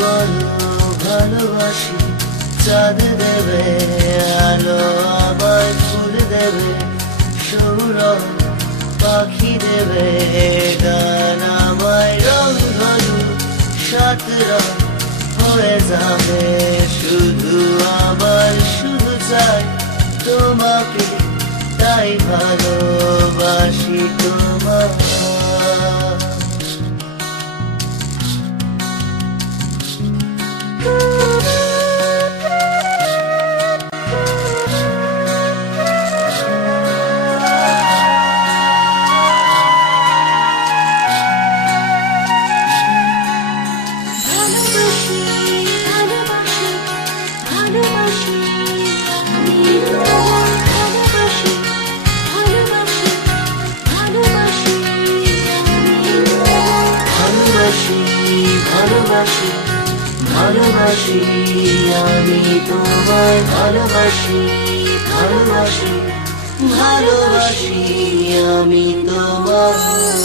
বলো ভালোবাসি, চাঁদ দেবে আলো আমায়, ফুল দেবে সৌরভ, পাখি দেবে গান আমায়, রং ধনু সাত রং হয়ে যাবে শুধু আমার, শুধু চাই তোমাকে, তাই ভালোবাসি তোমায়। ভালোবাসি ভালোবাসি আমি তোমায়, ভালোবাসি ভালোবাসি ভালোবাসি আমি তোমায়।